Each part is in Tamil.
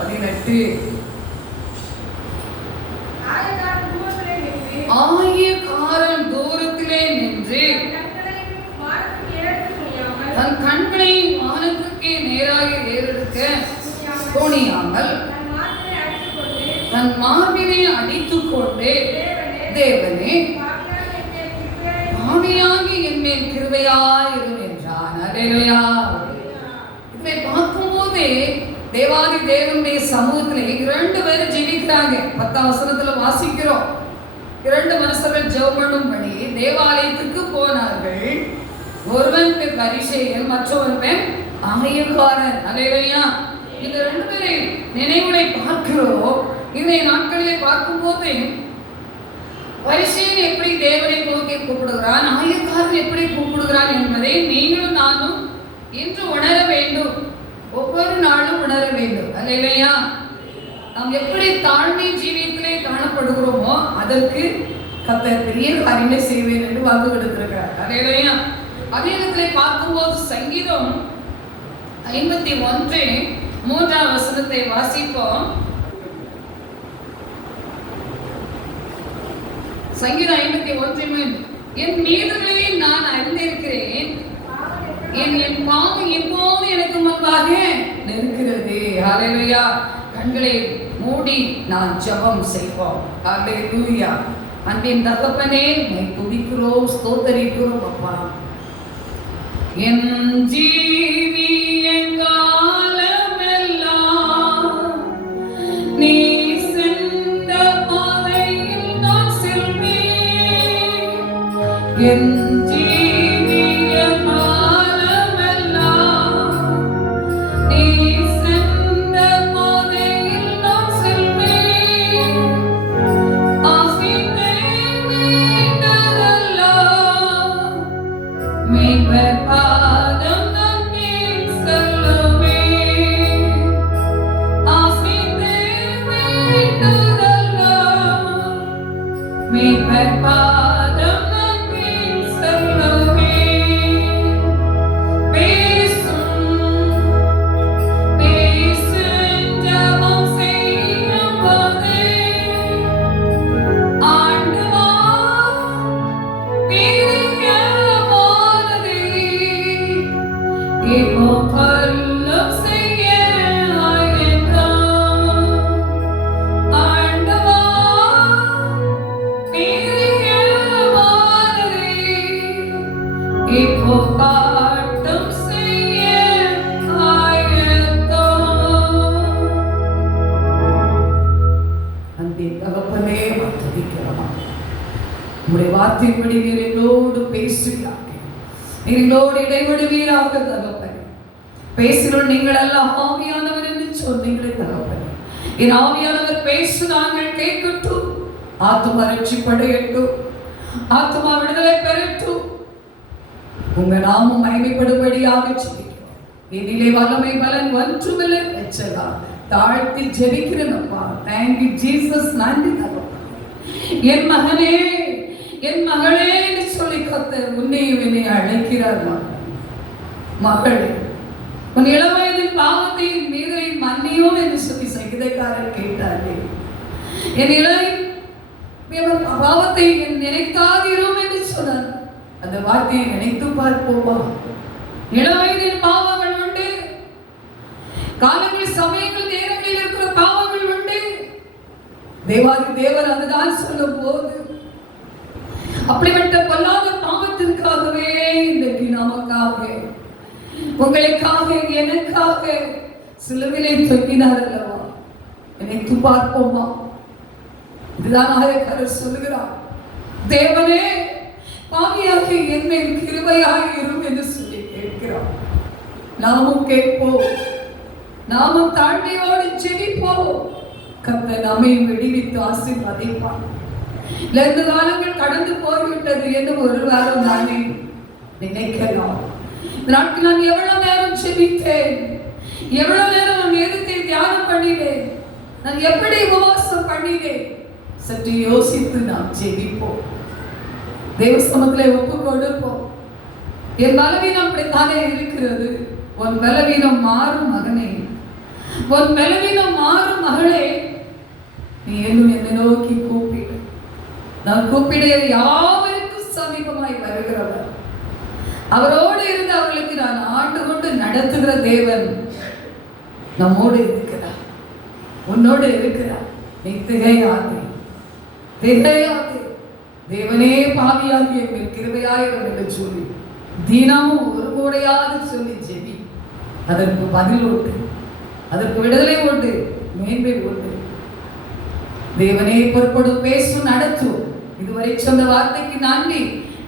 18. ஆயக்காரன் தூரத்திலே நின்று தன் கண்களை வானத்துக்கே நேராக ஏறெடுக்க துணியாமல் தன் மார்பினை அடித்துக் கொண்டு, தேவனே பாவியாகி என் மேல் கிருபையாயிரும் என்றான். அல்லேலூயா. இதை பார்க்கும்போது தேவாதி தேவனுடைய சமூகத்திலே 2 பேர் ஜீவிக்கிறாங்க. 10ஆம் வசனத்துல வாசிக்கிறோம். 2 மனுஷர்கள் ஜெபம் பண்ணும்படி தேவாலயத்துக்கு போனார்கள். ஒருவன் பேர் பரிசேயன், மற்றொரு பேர் ஆயக்காரன். அல்லேலூயா. இந்த 2 பேரை நினைவுகளை பார்க்கிறோம். இந்த நாட்களிலே பார்க்கும்போது பரிசேயன் எப்படி தேவனை நோக்கி கூப்பிடுகிறான், ஆயக்காரன் எப்படி கூப்பிடுகிறான் என்பதை நீங்களும் நானும் இன்று உணர வேண்டும். ஒவ்வொரு நாளும் உணர வேண்டும். அல்லேலூயா. நாம் எப்படி தாழ்மை ஜீவியத்திலே காணப்படுகிறோமோ அதற்கு கர்த்தர் பெரிய காரியங்களை செய்வேன் என்று வாக்கு கொடுத்திருக்கிறார். அல்லேலூயா. அதே இடத்திலே பார்க்கும்போது சங்கீதம் 51 3ஆம் வசனத்தை வாசிப்போம். சங்கீதம் 51 என் மீறுதலை நான் அறிந்திருக்கிறேன், என் பாவம் எப்போது எனக்கு முன்பாக நிற்கிறது. ஹல்லேலூயா. கண்களை மூடி நான் ஜெபம் செய்வோம். ஹல்லேலூயா. அன்பின் தகப்பனே, உம்மை துதிக்கிறோம், ஸ்தோத்தரிக்கிறோம் அப்பா. என் ஜீவியங்காலமெல்லாம் நீ சென்ற பாதையில் நான் செல்வேன். என் வார்த்தைப்படி நீர் என்னோடு பேசுகிறார், நீங்களோடு இடைவிடுவீராக தகப்பனே. பேசுகிறோம் நீங்கள் எல்லாம் ஆவியானவர் என்று சொன்னீங்களே தகப்பனே. என் ஆவியானவர் பேசு, நாங்கள் கேட்கட்டும். ஆத்துமா ரட்சிப்படையட்டும், ஆத்துமா விடுதலை பெறட்டும். உங்க நாமம் மகிமைப்படும்படியாக ஜெபிக்கிறோம். இதிலே வல்லமை பலன் ஒன்றுமில்லை வெச்சதா தாழ்த்தி ஜெபிக்கிறேன்ப்பா. Thank you Jesus. நன்றி தகப்பனே. என் மகனே, என் மகளே என்று சொல்லி கர்த்தர் உன்னையும் என்னை அழைக்கிறார். மகளே, உன் இளவயதின் பாவத்தையும் மீதை மன்னியோம் என்று சொல்லி சங்கீதக்காரர் கேட்டாரே. என் இளைய பாவத்தை நினைக்காதீரும் என்று சொன்னார். அந்த வார்த்தையை நினைத்து பார்ப்போமா? இளவயதின் பாவங்கள் உண்டு, காலங்கள் சமயங்கள் நேரங்களில் இருக்கிற பாவங்கள் உண்டு. தேவாதி தேவர் அதுதான் சொல்லும் போது அப்படிப்பட்ட பொல்லாத பாவத்திற்காகவே இன்றைக்கு நமக்காக, உங்களுக்காக, எனக்காக சிலுவிலே தொங்கினார் அல்லவா? நினைத்து பார்ப்போமா? இதுதான் ஆயக்காரர் சொல்லுகிறார், தேவனே பாவியாக என் மேல் கிருபையாக இரும் என்று சொல்லி கேட்கிறார். நாமும் கேட்போம், நாமும் தாழ்மையோடு ஜெபிப்போம். கர்த்தர் நம்மை விடுவித்து ஆசீர்வதிப்பார். 2 காலங்கள் கடந்து போய்விட்டது என்று ஒரு வாரம் தானே நினைக்கலாம். நாட்கள் நான் எவ்வளவு நேரம் ஜெபித்தேன், எவ்வளவு நேரம் நான் வேதத்தை தியானம் பண்ணினேன், நான் எப்படி உபவாசம் பண்ணினேன். சற்று யோசித்து நாம் ஜெபிப்போம், தேவ சமூகத்திலே ஒப்பு கொடுப்போம். என் பலவீனம் அப்படித்தானே இருக்கிறது. உன் பலவீனம் மாறும் மகனே, உன் பலவீனம் மாறும் அவர் கூப்பிடுகிற யாவருக்கும் சமீபமாய் வருகிறவர். அவரோடு இருந்து அவர்களுக்கு நான் ஆண்டு கொண்டு நடத்துகிற தேவன் நம்மோடு இருக்கிறார், உன்னோடு இருக்கிறார். நீ திகையாதே, திகையாதே. தேவனே பாவியாகிய எங்கள் கிருபையாயிரம் என்று சொல்லி தினமும் ஒரு கூடையாவது சொல்லி ஜெபி. அதற்கு பதில் உண்டு, அதற்கு விடுதலை உண்டு, மேன்மை உண்டு. தேவனே பொறுப்போடு பேசும், நடத்தும். இதுவரை சொன்ன வார்த்தைக்கு நன்றி.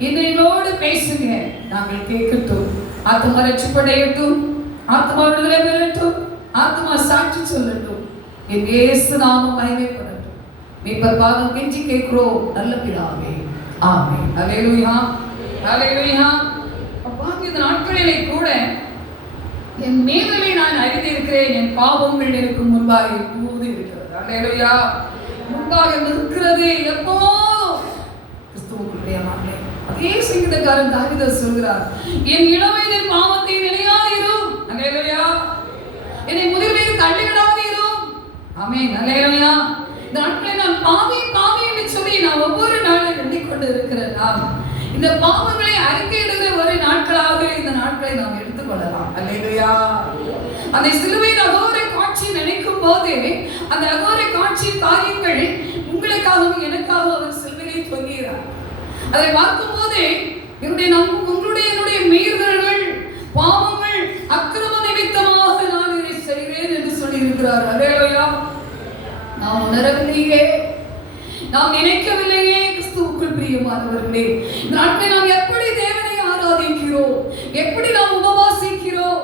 என்னோடு பேசுங்க, நாங்கள் கேட்கட்டும். ஆத்மா ரட்சிப்படையட்டும், ஆத்மா விடுதலை பெறட்டும், ஆத்மா சாட்சி சொல்லட்டும். என் இயேசு நாமம் மகிமைப்படட்டும். மீட்பர் பாதம் கெஞ்சி கேட்கிறோம் நல்ல பிதாவே, ஆமென். அல்லேலூயா, அல்லேலூயா. அப்பா, இந்த நாட்களிலே கூட என் மேல்களை நான் அறிந்திருக்கிறேன், என் பாவங்கள் எனக்கு முன்பாக எப்போது இருக்கிறது. அல்லேலூயா. முன்பாக நிற்கிறது எப்போ கிறிஸ்துவுக்கு பிரியமானே. அதே சங்கீதக்காரன் தாவீது சொல்கிறார், என் இளவயதின் பாவத்தை நிலையாயிரும். அல்லேலூயா. என்னை முதிர்வயதில் தள்ளிவிடாதீரும். ஆமென். அல்லேலூயா. இந்த நாட்களை நான் பாவி பாவி என்று சொல்லி நான் ஒவ்வொரு நாளும் எண்ணிக்கொண்டு இருக்கிறேன். இந்த பாவங்களை அறிக்கையிடுகிற ஒரு நாட்களாக இந்த நாட்களை நாம் எடுத்துக்கொள்ளலாம். அல்லேலூயா. அந்த சிலுவையின் அகோர காட்சி நினைக்கும் போது அந்த அகோர காட்சி காரியங்கள் உங்களுக்காகவும் எனக்காகவும் அவர் சிலுவையை தொங்குகிறார். அதை பார்க்கும் போது உங்களுடைய மீறுதல்கள், பாவங்கள், அக்கிரம நிமித்தமாக நான் இதை செய்கிறேன் என்று சொல்லி இருக்கிறார். அல்லேலூயா. நாம் உணரவில்லையே, நாம் நினைக்கவில்லையே. கிறிஸ்துவுக்குள் பிரியமானவர்களே, இந்த நாட்களை நாம் எப்படி தேவனை ஆராதிக்கிறோம், எப்படி நாம் உபவாசிக்கிறோம்.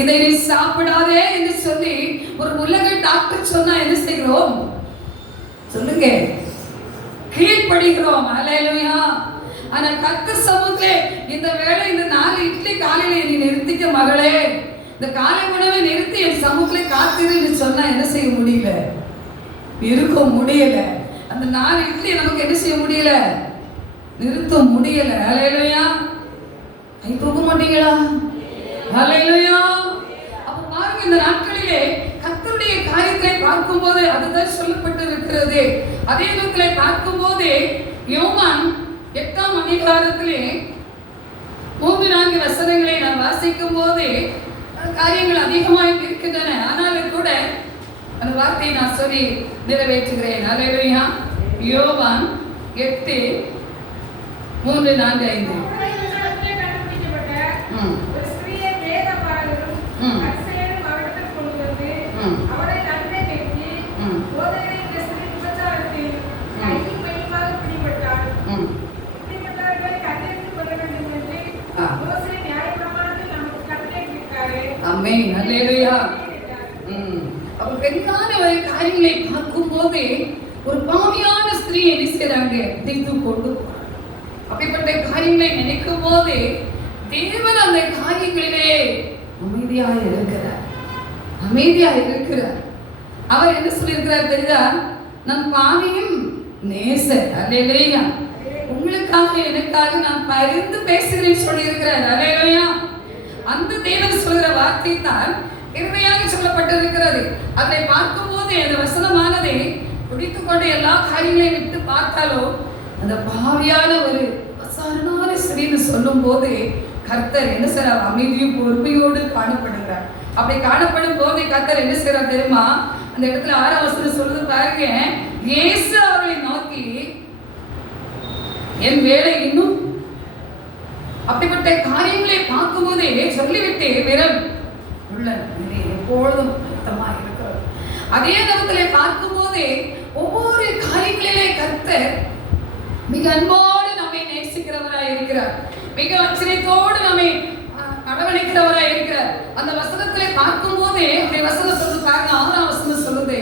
இதை நீ சாப்பிடாதே என்று சொல்லி ஒரு உலக டாக்டர் சொன்னா என்ன செய்கிறோம் சொல்லுங்க? கீழ்ப்படுகிறோம். அல்லேலூயா. ஆனா கர்த்தர் சமூகத்திலே இந்த வேளை இந்த 4 இட்லி காலையில நீ நிறுத்திக்க மகளே, இந்த காலை உணவை நிறுத்தி என் சமூகத்திலே காத்திரு சொன்னா என்ன செய்ய முடியல, இருக்க முடியல. அந்த 4 இட்லி நமக்கு என்ன செய்ய முடியல, நிறுத்த முடியல. அல்லேலூயா. கை தூக்க மாட்டீங்களா? அல்லேலூயா. அப்ப பாருங்க, இந்த நாட்களிலே கர்த்தருடைய காரியத்தை பார்க்கும் போது அதுதான் சொல்லப்பட்டு இருக்கிறது. அதே நோக்கிலே பார்க்கும் போது யோவான் 8ஆம் அதிகாரத்திலே 3-4 வசனங்களை நான் வாசிக்கும் போது காரியங்கள் அதிகமாக இருக்கின்றன. ஆனாலும் கூட அந்த வார்த்தையை நான் சொல்லி நிறைவேற்றுகிறேன். அல்லேலூயா. யோவான் 8:3-4-5. ஆமென். அல்லேலூயா. அப்ப பெரியான ஒரு காரியங்களை பார்க்கும் போது ஒரு பாவியான ஸ்திரீ என்ன செய்றாங்க, தீர்த்து கொண்டு அப்படிப்பட்ட காரியங்களை நினைக்கும் போது தேவன் அந்த காரியங்களிலே அமைதியாக இருக்கிறார், அமைதியாக இருக்கிறார். அவர் என்ன சொல்லியிருக்கிறார் தெரியுதா? நம் பாவியும் நேசர். அல்லேலூயா. உங்களுக்காக எனக்காக நான் பரிந்து பேசுகிறேன் சொல்லி இருக்கிறார். அல்லேலூயா. அந்த தேவன் சொல்கிற வார்த்தை தான் இறுதியாக சொல்லப்பட்டிருக்கிறது. அதை பார்க்கும் போது அந்த வசனமானதை குடித்துக் கொண்டு எல்லா காரியங்களையும் விட்டு பார்த்தாலோ அந்த பாவியான ஒரு அசாரணமான ஸ்திரீன்னு சொல்லும் போது கர்த்தர் என்ன செய்றார், அமைதியும் பொறுமையோடு காணப்படுகிறார். அப்படி காணப்படும் போது கர்த்தர் என்ன செய்றார் தெரியுமா? அந்த இடத்துல 6ஆம் வசனம் சொல்லுது பாருங்க, இயேசு அவர்களை நோக்கி என் வேலை இன்னும், அப்படிப்பட்ட காரியங்களை பார்க்கும் போதே சொல்லிவிட்டு விரல் உள்ள எப்பொழுதும் அர்த்தமாக இருக்கிறது. அதே நேரத்திலே பார்க்கும் போதே ஒவ்வொரு காரியங்களிலே கர்த்தர் மிக அன்போடு நம்மை நேசிக்கிறவராய் இருக்கிறார், மிக ஆச்சரியத்தோடு நம்மை அரவணைக்கிறவராய் இருக்கிறார். அந்த வசனத்திலே பார்க்கும் போதே அவருடைய வசனம் சொல்லுது பாருங்க, 6ஆம் வசனம் சொல்லுது,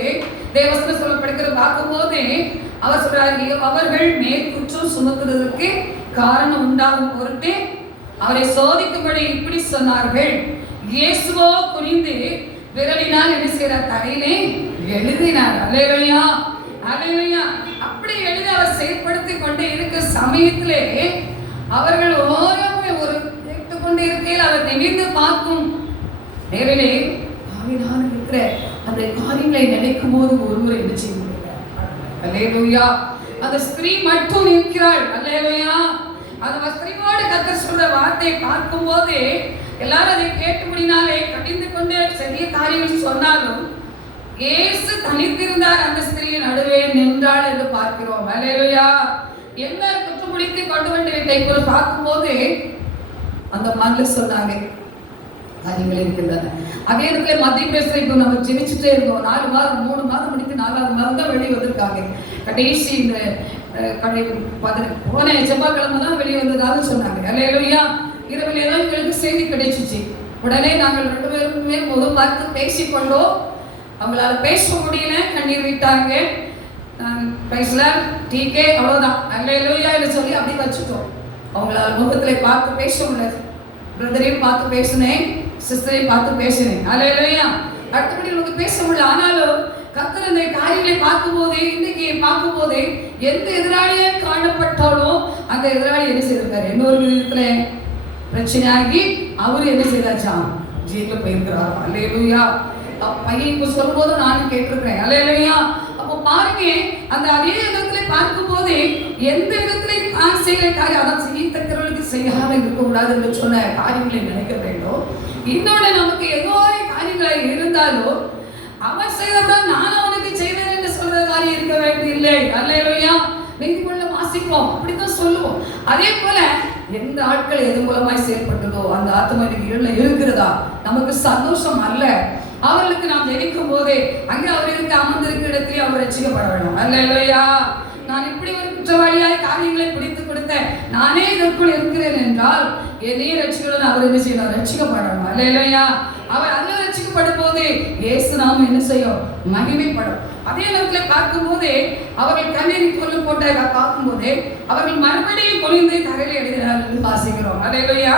தேவசனம் சொல்லப்படுகிற பார்க்கும் போதே அவர் சொல்றாரு, அவர்கள் மேற்குற்றம் சுமத்துவதற்கு காரணம் உண்டாகும் பொருட்டு அவரை சோதிக்கும்படி இப்படி சொன்னார்கள். இயேசுவோ குனிந்து விரலினால் என்ன செய்யறார், தரையிலே எழுதினார். அல்லேலூயா, அல்லேலூயா. அப்படி எழுதி அவர் செயல்படுத்தி கொண்டு இருக்கிற சமயத்திலே அவர்கள் ஓரமே ஒரு கேட்டுக்கொண்டு இருக்கையில் அவர் நிமிர்ந்து பார்க்கும் நேரிலே பாவினால் இருக்கிற அந்த காரியங்களை நினைக்கும் போது ஒருவர் என்ன செய்ய முடியல. அல்லேலூயா. அந்த ஸ்திரீ மட்டும் நிற்கிறாள். அல்லேலூயா. அந்த ஸ்திரீயோடு கர்த்தர் சொல்ற வார்த்தையை பார்க்கும் போது எல்லாரும் அதை கேட்டுபடினாலே கடிந்து கொண்டு சிறிய காரியங்கள் சொன்னாலும் இயேசு தனித்திருந்தார், அந்த ஸ்திரீயின் நடுவே நின்றாள் என்று பார்க்கிறோம். அல்லேலூயா. என்ன குற்றமுடித்து கொண்டு வந்து டைப்போல பார்க்கும்போது அந்த மாதிரி சொன்னாங்க காரியங்கள் இருக்கின்றன. அதே இடத்துல மத்திய பேசுற இப்போ நம்ம ஜெபிச்சுட்டே இருக்கோம். 4 மாதம் 3 மாதம் முடித்து 4வது மாதம் தான் வெளியே வந்திருக்காங்க. கடைசி இந்த போன செவ்வாய்க்கிழமை தான் வெளியே வந்ததாக சொன்னாங்க. அல்லேலூயா. இரவிலே தான் எங்களுக்கு செய்தி கிடைச்சிச்சு. உடனே நாங்கள் 2 பேருமே முதல் பார்த்து பேசிக்கொண்டோம். அவங்களால பேச முடியல, கண்ணீர் விட்டாங்க. டீகே அவ்வளோதான் அல்லேலூயா என்று சொல்லி அப்படி வச்சுட்டோம். அவங்களால முகத்துல பார்த்து பேச முடியாது. பிரதரையும் பார்த்து பேசினேன், சிஸ்டரையும் பார்த்து பேசினேன். அல்லேலூயா. அடுத்தபடி உங்களுக்கு பேச முடியல. ஆனாலும் கர்த்தர் அந்த காரியங்களை பார்க்கும்போதே, இன்னைக்கு பார்க்கும்போதே எந்த எதிராளியே காணப்பட்டாலும் அந்த எதிராளி என்ன செய்திருக்காரு? இன்னொரு விதத்துல பிரச்சனையாகி அவரு என்ன செய்தாச்சாம்? ஜெயில போயிருக்கிறார். அல்லேலூயா. பையன் இப்ப சொல்லும்போது நானும் கேட்டிருக்கிறேன். அல்லேலூயா. அப்போ பாருங்க, அந்த அதே இடத்துல பார்க்கும் போது எந்த இடத்துல தான் செய்கிற காரியம் அதான் செய்யத்தக்கவர்களுக்கு செய்யாம இருக்கக்கூடாது என்று சொன்ன காரியங்களை நினைக்க வேண்டும். இன்னொன்று, நமக்கு ஏதோ ஒரு காரியங்கள் இருந்தாலும் அவன் செய்தவுடன் நான் அவனுக்கு செய்வேன் என்று சொல்ற காரியம் இருக்க வேண்டியதில்லை. அல்லேலூயா. நீதிமொழியில வாசிப்போம், அப்படித்தான் சொல்லுவோம். அதே போல எந்த ஆட்கள் எது மூலமாய் செயல்பட்டதோ அந்த ஆத்மா இருக்கிறதா நமக்கு சந்தோஷம் அல்ல. அவர்களுக்கு நாம் ஜெபிக்கும் போதே அங்கே அவர்களுக்கு அமர்ந்திருக்கிற இடத்திலே அவர் ரட்சிக்கப்பட வேண்டும். அல்லேலூயா. நான் இப்படி ஒரு குற்றவாளியாய் காரியங்களை பிடித்து கொடுத்தேன், நானே இதற்குள் இருக்கிறேன் என்றால் என்னையே ரட்சிக்கணும். அவர் என்ன செய்யணும்? ரட்சிக்கப்படணும். அல்லேலூயா. அவர் அதில் ரட்சிக்கப்படும் போது இயேசு நாமம் என்ன செய்யும்? மகிமைப்படும். அதே நேரத்தில் பார்க்கும் போதே அவர்கள் கண்ணீரின் பொருள் போட்ட பார்க்கும் போதே அவர்கள் மறுபடியும் பொழிந்து தரையில் எழுதினார் என்று வாசிக்கிறோம். அல்லேலூயா.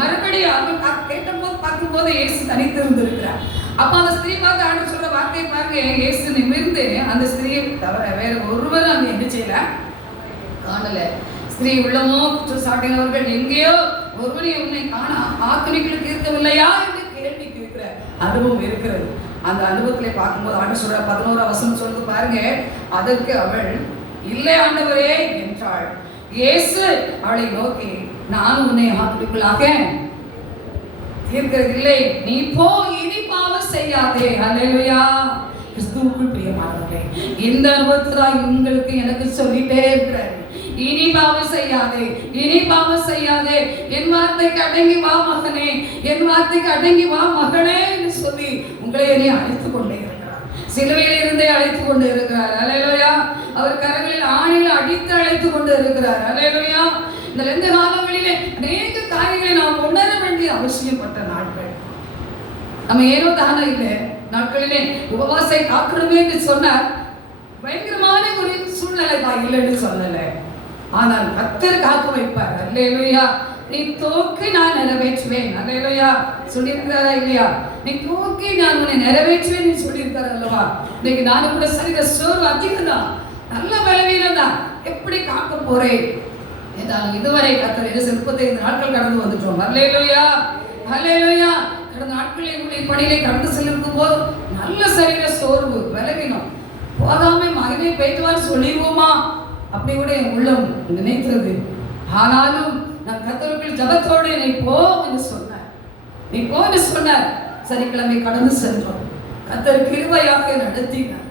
மறுபடியும் அவர்கள் கேட்டபோது பார்க்கும் போது இயேசு தனித்திருந்து இருக்கிறார். அப்ப அந்த ஸ்திரீ பார்த்து ஆண்டு சொல்ற வார்த்தையை பாருங்க, இயேசு நிமிர்ந்து அந்த ஸ்திரீயை தவிர வேற ஒருவரும் அங்க என்ன செய்யல, காணல. ஸ்திரீ உள்ளமோ குற்றம் சாட்டினவர்கள் எங்கேயோ ஒருவரையும் உன்னை காண ஆத்துணிகளுக்கு இருக்கவில்லையா என்று கேள்வி கேட்கிற அனுபவம் இருக்கிறது. அந்த அனுபவத்திலே பார்க்கும்போது ஆண்டு சொல்ற 11ஆம் வசனம் சொல்லுது பாருங்க. அதற்கு அவள் இல்லை ஆண்டவரே என்றாள். இயேசு அவளை நோக்கி, நான் உன்னை ஆத்துணிக்குள்ளாக தீர்க்கிறதில்லை, நீ போ, இனி பாவம் செய்யாதே. அல்லேலூயா. கிறிஸ்துவுக்குள் பிரியமானவர்களே, இந்த அனுபவத்தை தான் உங்களுக்கு எனக்கு சொல்லிட்டே இருக்கிறார். இனி பாவம் செய்யாதே, இனி பாவம் செய்யாதே, என் வார்த்தைக்கு அடங்கி வா மகனே, என் வார்த்தைக்கு அடங்கி வா மகளே என்று சொல்லி உங்களை என்னை அழைத்து கொண்டே இருக்கிறார். சிலுவையில் இருந்தே அழைத்து கொண்டு இருக்கிறார். அல்லேலூயா. அவர் கரங்களில் ஆணியில் அடித்து அழைத்து கொண்டு இருக்கிறார். அல்லேலூயா. இந்த 2 காலங்களிலே அநேக காரியங்களை நாம் உணர வேண்டிய அவசியப்பட்ட நாட்கள். நம்ம ஏனோ தானே இல்லை நாட்களிலே உபவாசை காக்கணுமே என்று சொன்னார். பயங்கரமான ஒரு சூழ்நிலை தான் இல்லைன்னு சொல்லல. ஆனால் கர்த்தர் காக்க வைப்பார். அல்லேலூயா. நீ தோக்கி நான் நிறைவேற்றுவேன். அல்லேலூயா. சொல்லியிருக்கிறாரா இல்லையா? நீ தோக்கி நான் உன்னை நிறைவேற்றுவேன் சொல்லியிருக்காரு அல்லவா? இன்னைக்கு நானும் கூட சரீர சோர்வு அதிகம் தான், நல்ல பலவீனம் தான். எப்படி காக்க போறேன் என்றால் இதுவரை கர்த்தர் 35 நாட்கள் கடந்து வந்துட்டோம். அல்லேலூயா. அல்லேலூயா. கடந்த நாட்களில் என்னுடைய பணியை கடந்து செல்லும் போது நல்ல சரீர சோர்வு பலவீனம், போதாமை மகனை பேசுவான்னு சொல்லிடுவோமா அப்படி கூட என் உள்ளம் நினைக்கிறது. ஆனாலும் நான் கர்த்தருக்குள் ஜபத்தோடு என்னை போ என்று சொன்னார். நீ போன்னு சொன்னார். சனிக்கிழமை கடந்து சென்றோம். கர்த்தர் கிருபையாக நடத்தினார்.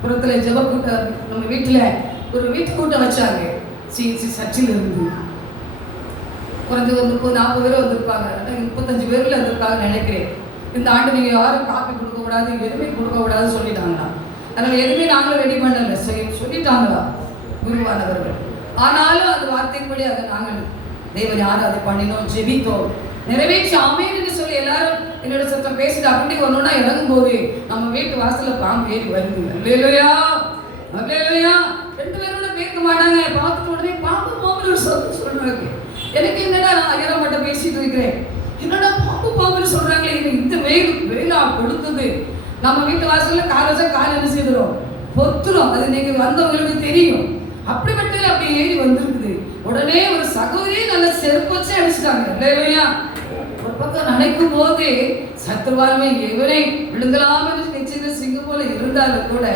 புறத்துல ஜப கூட்டம் நம்ம வீட்டுல ஒரு வீட்டு கூட்டம் வச்சாங்க. சர்ச்சில் இருந்து குறைஞ்ச ஒரு 30-40 பேர் வந்திருப்பாங்க, 35 பேர்ல வந்திருப்பாங்க நினைக்கிறேன். இந்த ஆண்டு நீங்க யாரும் காப்பி கொடுக்க கூடாது, எதுவுமே கொடுக்க கூடாது சொல்லிட்டாங்களா. அதனால எதுவுமே நாங்களும் ரெடி பண்ணல, சொல்லிட்டாங்களா குருவானவர்கள். ஆனாலும் அது வார்த்தைப்படி அதை நாங்கள் தேவன் யாரும் அதை பண்ணினோம், ஜெபித்தோம், நிறைவேற்றி ஆமேன் என்று சொல்லி எல்லாரும் என்னோட சத்தம் பேசிட்டு அப்படி ஒன்னொன்னா இறங்கும் போது நம்ம வீட்டு வாசல்ல பாம்பு ஏறி வருது. அல்லேலூயா. அல்லேலூயா. 2 பேரோட பேச மாட்டாங்க. பார்த்துட்டு உடனே பாம்பு பாம்புன்னு ஒரு சத்தம் சொல்றாங்க. எனக்கு என்னடா நான் ஐயரா மட்டும் பேசிட்டு இருக்கிறேன், என்னடா பாம்பு பாம்புன்னு சொல்றாங்களே. இந்த வெயிலா கொடுத்தது நம்ம வீட்டு வாசல்ல கால் வச்சா கால் என்ன செய்துரும், பொத்துரும். அது நீங்க வந்தவங்களுக்கு தெரியும். அப்படிப்பட்ட அப்படி ஏறி வந்திருக்குது. உடனே ஒரு சகோதரியே நல்ல செருப்பு வச்சு அடிச்சுட்டாங்க. அல்லேலூயா. ஒரு பக்கம் நினைக்கும் போது சத்துருவாருமே இவரை விழுங்கலாம் என்று நிச்சயம் சிங்கம் போல இருந்தாலும் கூட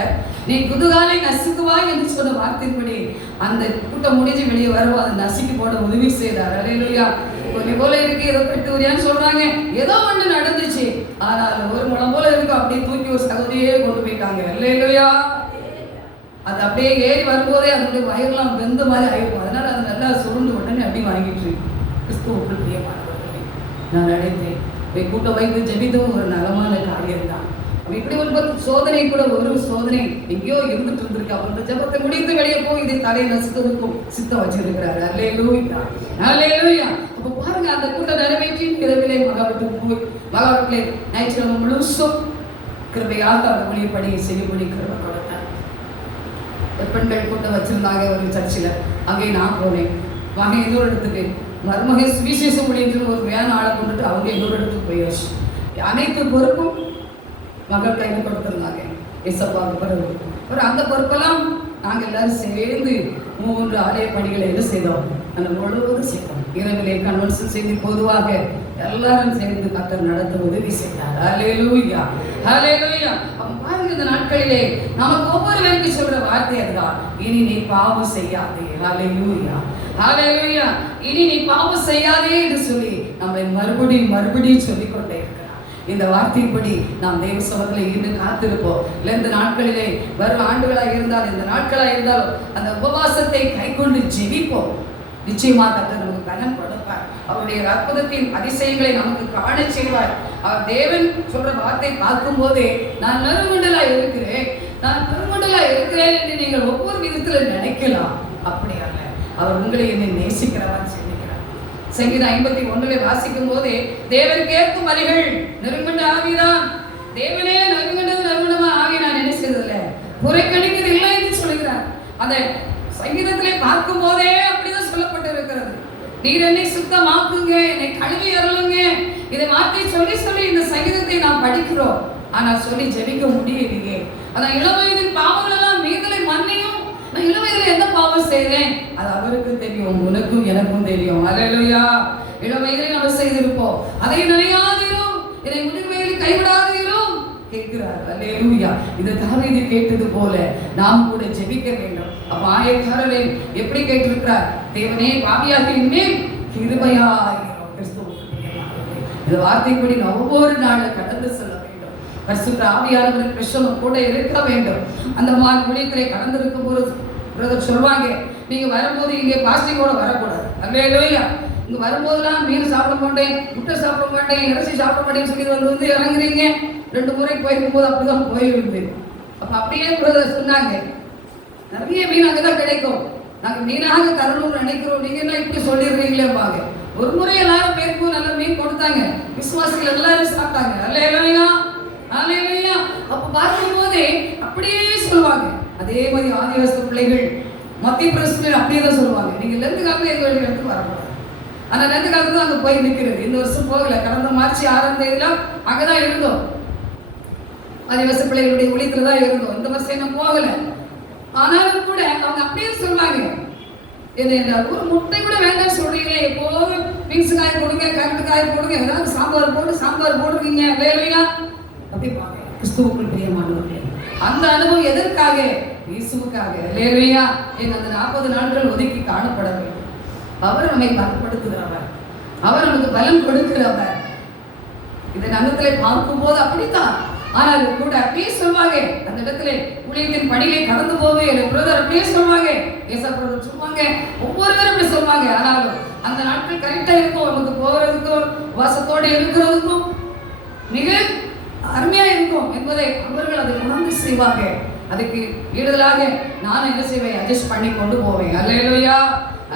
நீ குதுகாலை நசுக்குவாய் என்று சொன்ன வார்த்தைப்படி அந்த கூட்டம் முடிஞ்சு வெளியே வருவோம், அதை நசுக்கி போட உதவி செய்தார். அல்லேலூயா. கொஞ்சம் போல இருக்கு, ஏதோ கட்டுவரியான்னு சொல்றாங்க, ஏதோ ஒண்ணு நடந்துச்சு. ஆனால் ஒரு முளம் போல இருக்கு, அப்படியே தூக்கி ஒரு சகோதரியே கொண்டு போயிட்டாங்க. அல்லேலூயா. அது அப்படியே ஏறி வரும்போதே அதனுடைய வயர்லாம் வெந்த மாதிரி ஆயிருக்கும். அதனால அது நல்லா சுருண்டு உடனே அப்படி வாங்கிட்டு இருக்கு. கிறிஸ்துவுக்குள் பிரியமானவர்களே, நான் நினைத்தேன் கூட்டம் வைத்து ஜெபித்தவும் ஒரு நலமான காரியம் தான். இப்படி ஒரு சோதனை கூட, ஒரு சோதனை எங்கேயோ இருந்துட்டு இருந்திருக்கு. அவருடைய ஜெபத்தை முடிந்து வெளியே போய் இதை தலையை நசுக்கிறதுக்கும் சித்தம் வச்சிருக்கிறாரு. அல்லேலூயா, அல்லேலூயா. அப்ப பாருங்க, அந்த கூட்டம் நிறைவேற்றி இரவிலே மகாவீட்டுக்கு போய் மகாவீட்டிலே ஞாயிற்றுக்கிழமை முழுசும் கிருபையாக அந்த மொழிப்படி செய்யும்படி கிருபை கொடுத்தார். பெண்கள் கூட்டம் வச்சிருந்தாங்க ஒரு சர்ச்சில். அங்கே நான் போனேன். வாங்க இன்னொரு இடத்துக்கு மருமகை சுவிசேஷம் முடியுதுன்னு ஒரு வேன் ஆளை கொண்டுட்டு அவங்க இன்னொரு இடத்துக்கு போயாச்சு. அனைத்து பொறுப்பும் மகள் கையில் கொடுத்துருந்தாங்க. ஏசப்பாவுக்கு பிறகு ஒரு அந்த பொறுப்பெல்லாம் நாங்கள் எல்லாரும் சேர்ந்து 3 ஆலய பணிகளை என்ன செய்தோம், அந்த முழுவதும் செய்தோம். இரவிலே கன்வென்ஷன் செய்து பொதுவாக எல்லாரும் சேர்ந்து கர்த்தர் நடத்த உதவி செய்தார். அல்லேலூயா, அல்லேலூயா. அப்ப பாருங்க, இந்த நாட்களிலே நமக்கு ஒவ்வொருவருக்கு சொல்ற வார்த்தை அதுதான், இனி நீ பாவம் செய்யாதே. அல்லேலூயா, அல்லேலூயா. இனி நீ பாவம் செய்யாதே என்று சொல்லி நம்மளை மறுபடியும் சொல்லிக்கொண்டே இருக்கிறார். இந்த வார்த்தைப்படி நாம் தேவ சமூகத்திலே இன்று காத்திருப்போம். இல்லை இந்த நாட்களிலே வரும் ஆண்டுகளாக இருந்தால், இந்த நாட்களாக இருந்தாலும் அந்த உபவாசத்தை கைக்கொண்டு ஜெபிப்போம். நிச்சயமாக கர்த்தர் நமக்கு பலன் கொடுப்பார். அவருடைய அற்புதத்தின் அதிசயங்களை நமக்கு காண செய்வார். அவர் தேவன் சொல்ற வார்த்தை பார்க்கும் போதே நான் நறுமண்டலா இருக்கிறேன், நான் பெருமண்டலா இருக்கிறேன் என்று நீங்கள் ஒவ்வொரு விதத்துல நினைக்கலாம். அப்படி அல்ல, அவர் உங்களை என்னை நேசிக்கிறவர் சொல்லுகிறார். சங்கீதம் 51 வாசிக்கும் போதே தேவன் கேட்கும் வரிகள் நறுமண்ட ஆவிதான். தேவனே நறுமண்டமா ஆகி நான் என்ன செய்ததில்ல, புறக்கணிக்கிறது இல்லை என்று சொல்லுகிறார். அந்த சங்கீதத்திலே பார்க்கும் போதே அப்படிதான் சொல்லப்பட்டு இருக்கிறது. நீர் என்னை சுத்தமாக்குங்க, என்னை கழுவி அருளுங்க. இதை மாற்றி சொல்லி இந்த சங்கீதத்தை நாம் படிக்கிறோம். ஆனால் சொல்லி ஜெபிக்க முடியலையே. அதான் இளவயதின் பாவங்கள் எல்லாம் மீதலை மன்னியும். நான் இளவயதில் எந்த பாவம் செய்தேன் அது அவருக்கு தெரியும், உனக்கும் எனக்கும் தெரியும். அல்லேலூயா. இளவயதில் நம்ம செய்திருப்போம், அதை நினையாதீரும், இதை முதிர்வயதில் கைவிடாதீரும் கேட்கிறார். அல்லேலூயா. இது தாவீது கேட்டது போல நாம் கூட ஜெபிக்க வேண்டும். அப்ப ஆயக்காரரே எப்படி கேட்டிருக்கிறார், தேவனே பாவியாக இனிமேல் கிருபையாயிரும். கிறிஸ்துவுக்கு இந்த வார்த்தைப்படி நான் ஒவ்வொரு நாளும் கடந்து செல்ல வேண்டும். பரிசுத்த ஆவியானவர் பிரசவம் கூட இருக்க வேண்டும். அந்த மாதிரி ஊழியத்திலே கடந்திருக்கும் போது பிரதர் சொல்வாங்க, நீங்க வரும்போது இங்கே பாஸ்டிங்கோட வரக்கூடாது. அல்லேலூயா. இங்க வரும்போதெல்லாம் மீன் சாப்பிட மாட்டேன், முட்டை சாப்பிட மாட்டேன், இறைச்சி சாப்பிட மாட்டேன்னு சொல்லி வந்து இறங்குறீங்க. 2 முறை போயிருக்கும் போது அப்படிதான் போயிருந்து. அப்ப அப்படியே பிரதர் சொன்னாங்க, நிறைய மீன் அங்கதான் கிடைக்கும், நாங்க மீனாக கருணூர் நினைக்கிறோம், நீங்க என்ன இப்படி சொல்லிடுறீங்களேப்பாங்க. ஒரு முறை எல்லாரும் பேருக்கும் நல்ல மீன் கொடுத்தாங்க, விசுவாசிகள் எல்லாரும் சாப்பிட்டாங்க. அல்லேலூயா, அல்லேலூயா. அப்ப பார்க்கும் போதே அப்படியே சொல்லுவாங்க. அதே மாதிரி ஆதிவாசி பிள்ளைகள் மத்திய பிரதேசத்தில் அப்படியே தான் சொல்லுவாங்க, நீங்க லெந்து காலத்துல எங்களுடைய இடத்துக்கு வரக்கூடாது. ஆனா லெந்து காலத்துல அங்க போய் நிற்கிறது. இந்த வருஷம் போகல, கடந்த மார்ச் 6ஆம் தேதியில அங்கதான் இருந்தோம். ஆதிவாசி பிள்ளைகளுடைய ஒளித்துல தான் இருந்தோம். இந்த வருஷம் என்ன போகல. ஆனாலும் கூட அவங்க அப்படியே சொல்லுவாங்க, என்ன ஒரு முட்டை கூட வேண்டாம் சொல்றீங்களே, எப்போதும் பீன்ஸ் காய் கொடுங்க, கருட்டு காய் கொடுங்க, ஏதாவது சாம்பார் போடுறீங்க. வேலையா அப்படி பாருங்க. கிறிஸ்துவுக்குள் பிரியமானவர்களே, அந்த அனுபவம் எதற்காக? இயேசுவுக்காக. வேலையா எங்க அந்த 40 நாட்கள் ஒதுக்கி காணப்பட வேண்டும். அவர் நம்மை பலப்படுத்துகிறவர், அவர் நமக்கு பலம் கொடுக்கிறவர். இந்த நகத்திலே பார்க்கும் போது அப்படித்தான். ஆனால் கூட அப்படியே சொல்வாங்க, அந்த இடத்துல ஊழியத்தின் பணியை கடந்து போவே பிரதர் அப்படியே சொல்வாங்க, ஏசா பிரதர் சொல்லுவாங்க, ஒவ்வொருவரும் அப்படி சொல்வாங்க. ஆனாலும் அந்த நாட்கள் கரெக்டா இருக்கும், நமக்கு போறதுக்கும் வாசத்தோடு இருக்கிறதுக்கும் மிக அருமையா இருக்கும் என்பதை அவர்கள் அதை உணர்ந்து செய்வாங்க. அதுக்கு ஈடுதலாக நான் என்ன செய்வேன், அட்ஜஸ்ட் பண்ணி கொண்டு போவேன். அல்லேலூயா,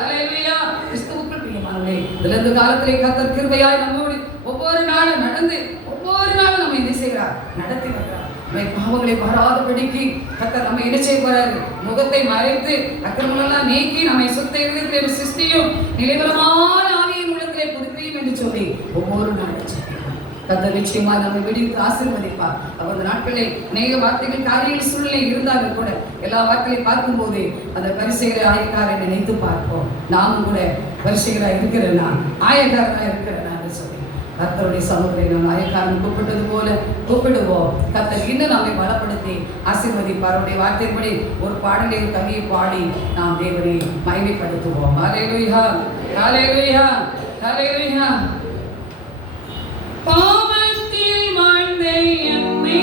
அல்லேலூயா. கிறிஸ்துவுக்குள் பிரியமானவர்களே, இந்த காலத்திலே கர்த்தர் கிருபையாய் நம்மோடு ஒவ்வொரு நாளும் நடந்து ஒவ்வொரு நாளும் நம்ம என்ன செய்கிறார், நடத்தி வருகிறார். நம்மை பாவங்களை வராதபடிக்கு கர்த்தர் நம்ம என்ன செய்ய போறாரு, முகத்தை மறைத்து அக்கிரமங்களெல்லாம் நீக்கி நம்மை சுத்த இருதயத்திலே சிருஷ்டியும் நிலைவரமான ஆவியின் உள்ளத்திலே புதுப்பியும் என்று சொல்லி ஒவ்வொரு நாளும் கர்த்தர் நிச்சயமா நம்மை விடுவித்து ஆசீர்வதிப்பார். அந்த நாட்களில் அநேக வார்த்தைகள் காரியங்கள் சூழ்நிலை இருந்தாலும் கூட எல்லா வார்த்தைகளையும் பார்க்கும் போது அந்த பரிசெயரை ஆயக்காரை நினைத்து பார்ப்போம். நாமும் கூட பரிசெயரா இருக்கிறேன்னா, ஆயக்காரனா இருக்கிறேன்னா சொல்லி கர்த்தருடைய சமூகத்தை நாம் ஆயக்காரன் கூப்பிட்டது போல கூப்பிடுவோம். கர்த்தர் கர்த்தர் இன்னும் நம்மை பலப்படுத்தி ஆசீர்வதிப்பார். அவருடைய வார்த்தைப்படி ஒரு பாடலை ஒரு கவியை பாடி நாம் தேவனை மகிமைப்படுத்துவோம். ஹல்லேலூயா, ஹல்லேலூயா, ஹல்லேலூயா. பாவத்தில் வாழ்ந்த என்னை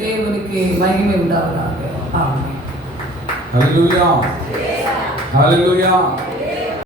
தேவனுக்கு மகிமை உண்டாவதாக. ஆமென். ஹல்லேலூயா, ஹல்லேலூயா.